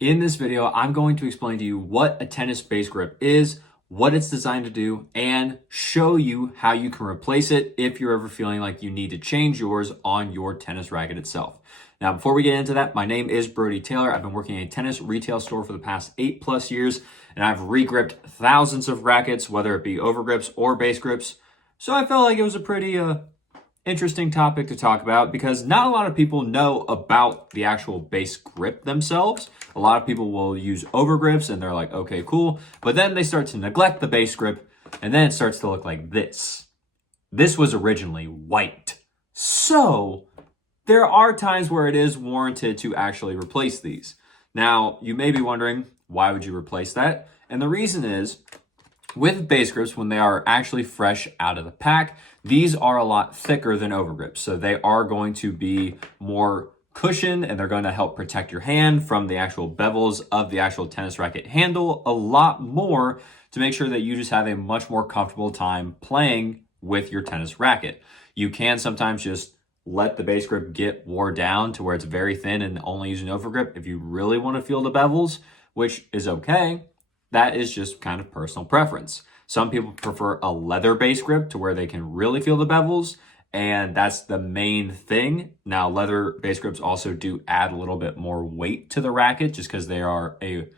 In this video, I'm going to explain to you what a tennis base grip is, what it's designed to do, and show you how you can replace it if you're ever feeling like you need to change yours on your tennis racket itself. Now, before we get into that, my name is Brody Taylor. I've been working in a tennis retail store for the past 8+ years, and I've regripped thousands of rackets, whether it be overgrips or base grips. So I felt like it was a pretty interesting topic to talk about because not a lot of people know about the actual base grip themselves. A lot of people will use overgrips and they're like, okay, cool. But then they start to neglect the base grip and then it starts to look like this. This was originally white. So there are times where it is warranted to actually replace these. Now, you may be wondering, why would you replace that? And the reason is, with base grips, when they are actually fresh out of the pack, these are a lot thicker than overgrips. So they are going to be more cushioned and they're going to help protect your hand from the actual bevels of the actual tennis racket handle a lot more to make sure that you just have a much more comfortable time playing with your tennis racket. You can sometimes just let the base grip get wore down to where it's very thin and only use an overgrip if you really want to feel the bevels, which is okay. That is just kind of personal preference. Some people prefer a leather base grip to where they can really feel the bevels, and that's the main thing. Now, leather base grips also do add a little bit more weight to the racket just because they are a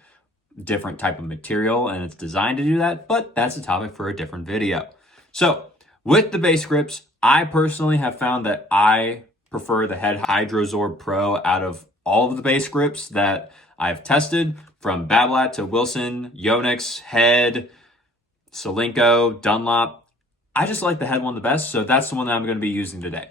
different type of material and it's designed to do that, but that's a topic for a different video. So with the base grips, I personally have found that I prefer the Head Hydrozorb Pro out of all of the base grips that I've tested, from Babolat to Wilson, Yonex, Head, Solinco, Dunlop. I just like the Head one the best, so that's the one that I'm going to be using today.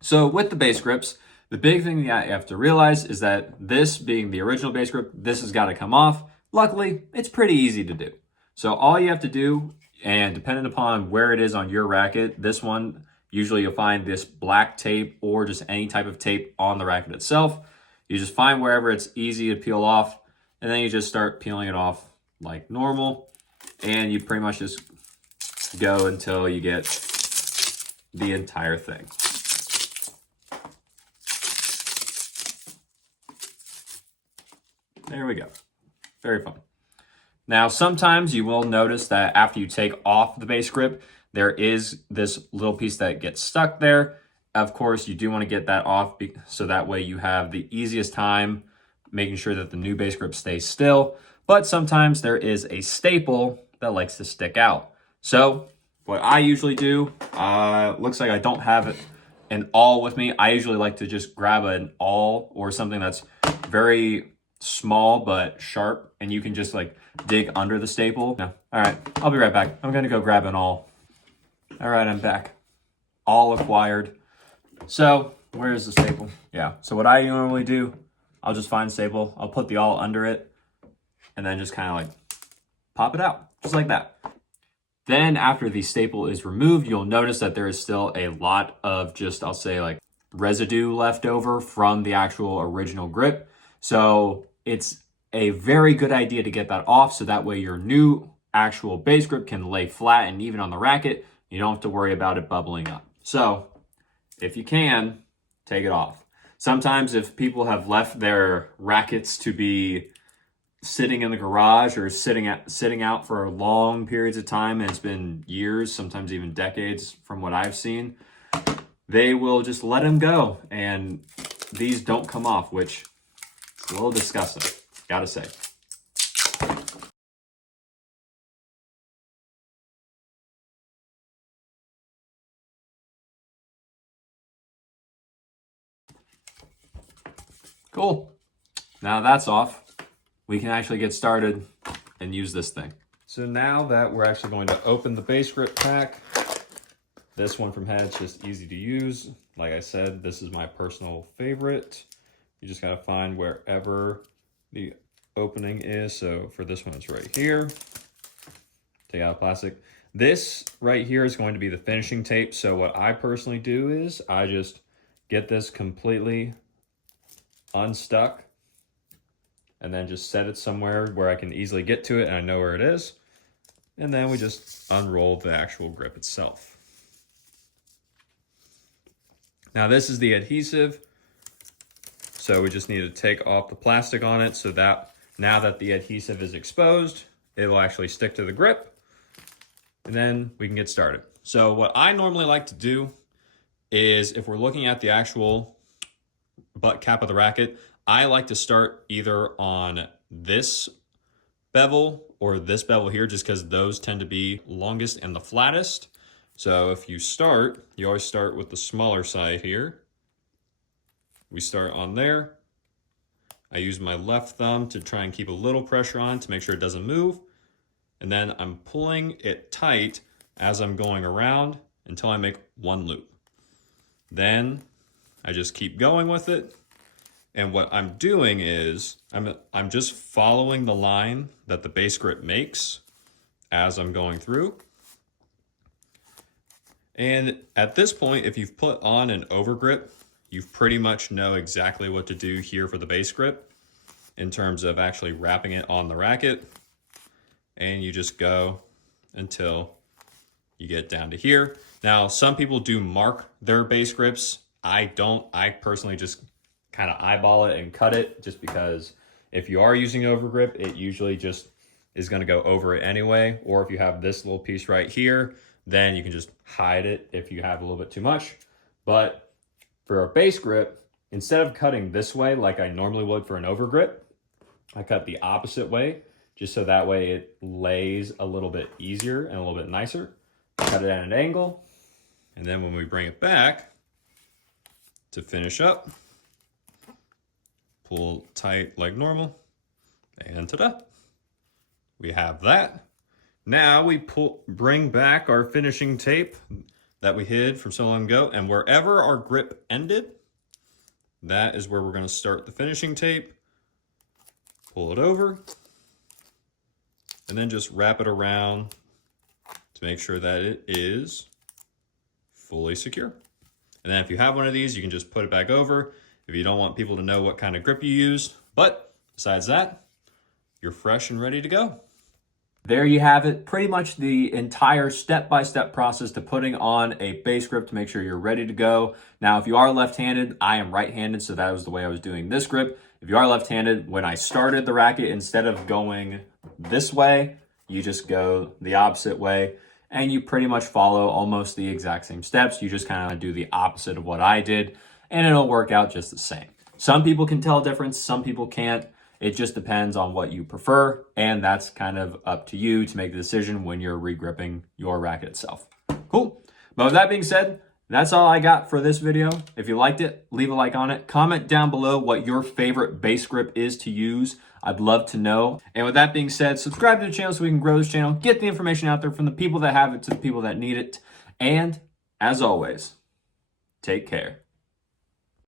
So with the base grips, the big thing that you have to realize is that this being the original base grip, this has got to come off. Luckily, it's pretty easy to do. So all you have to do, and depending upon where it is on your racket, this one, usually you'll find this black tape or just any type of tape on the racket itself. You just find wherever it's easy to peel off, and then you just start peeling it off like normal. And you pretty much just go until you get the entire thing. There we go. Very fun. Now, sometimes you will notice that after you take off the base grip, there is this little piece that gets stuck there. Of course, you do want to get that off so that way you have the easiest time making sure that the new base grip stays still. But sometimes there is a staple that likes to stick out. So what I usually do, looks like I don't have an awl with me. I usually like to just grab an awl or something that's very small but sharp, and you can just like dig under the staple. No. All right, I'll be right back. I'm gonna go grab an awl. All right, I'm back. Awl acquired. So where's the staple? Yeah, so what I normally do, I'll just find a staple, I'll put the awl under it, and then just kind of like pop it out, just like that. Then after the staple is removed, you'll notice that there is still a lot of just, I'll say like residue left over from the actual original grip. So it's a very good idea to get that off so that way your new actual base grip can lay flat and even on the racket. You don't have to worry about it bubbling up. So if you can, take it off. Sometimes if people have left their rackets to be sitting in the garage or sitting out for long periods of time, and it's been years, sometimes even decades from what I've seen, they will just let them go and these don't come off, which is a little disgusting, gotta say. Cool. Now that's off, we can actually get started and use this thing. So now that we're actually going to open the base grip pack, this one from Head's just easy to use. Like I said, this is my personal favorite. You just gotta find wherever the opening is. So for this one, it's right here. Take out plastic. This right here is going to be the finishing tape. So what I personally do is I just get this completely unstuck and then just set it somewhere where I can easily get to it and I know where it is. And then we just unroll the actual grip itself. Now this is the adhesive. So we just need to take off the plastic on it so that now that the adhesive is exposed, it will actually stick to the grip, and then we can get started. So what I normally like to do is, if we're looking at the actual butt cap of the racket, I like to start either on this bevel or this bevel here, just because those tend to be longest and the flattest. So if you always start with the smaller side here. We start on there. I use my left thumb to try and keep a little pressure on to make sure it doesn't move. And then I'm pulling it tight as I'm going around until I make one loop. Then I just keep going with it. And what I'm doing is I'm just following the line that the base grip makes as I'm going through. And at this point, if you've put on an overgrip, you pretty much know exactly what to do here for the base grip in terms of actually wrapping it on the racket. And you just go until you get down to here. Now, some people do mark their base grips. I don't. I personally just kind of eyeball it and cut it, just because if you are using overgrip, it usually just is going to go over it anyway. Or if you have this little piece right here, then you can just hide it if you have a little bit too much. But for a base grip, instead of cutting this way like I normally would for an overgrip, I cut the opposite way, just so that way it lays a little bit easier and a little bit nicer. Cut it at an angle, and then when we bring it back to finish up, pull tight like normal, and ta-da! We have that. Now we bring back our finishing tape that we hid from so long ago, and wherever our grip ended, that is where we're going to start the finishing tape. Pull it over, and then just wrap it around to make sure that it is fully secure. And then if you have one of these, you can just put it back over if you don't want people to know what kind of grip you use. But besides that, you're fresh and ready to go. There you have it, pretty much the entire step-by-step process to putting on a base grip to make sure you're ready to go. Now, if you are left-handed, I am right-handed, so that was the way I was doing this grip. If you are left-handed, when I started the racket, instead of going this way, you just go the opposite way, and you pretty much follow almost the exact same steps. You just kind of do the opposite of what I did, and it'll work out just the same. Some people can tell a difference, some people can't. It just depends on what you prefer, and that's kind of up to you to make the decision when you're regripping your racket itself. Cool. But with that being said, that's all I got for this video. If you liked it, leave a like on it. Comment down below what your favorite base grip is to use. I'd love to know. And with that being said, subscribe to the channel so we can grow this channel, get the information out there from the people that have it to the people that need it. And as always, take care.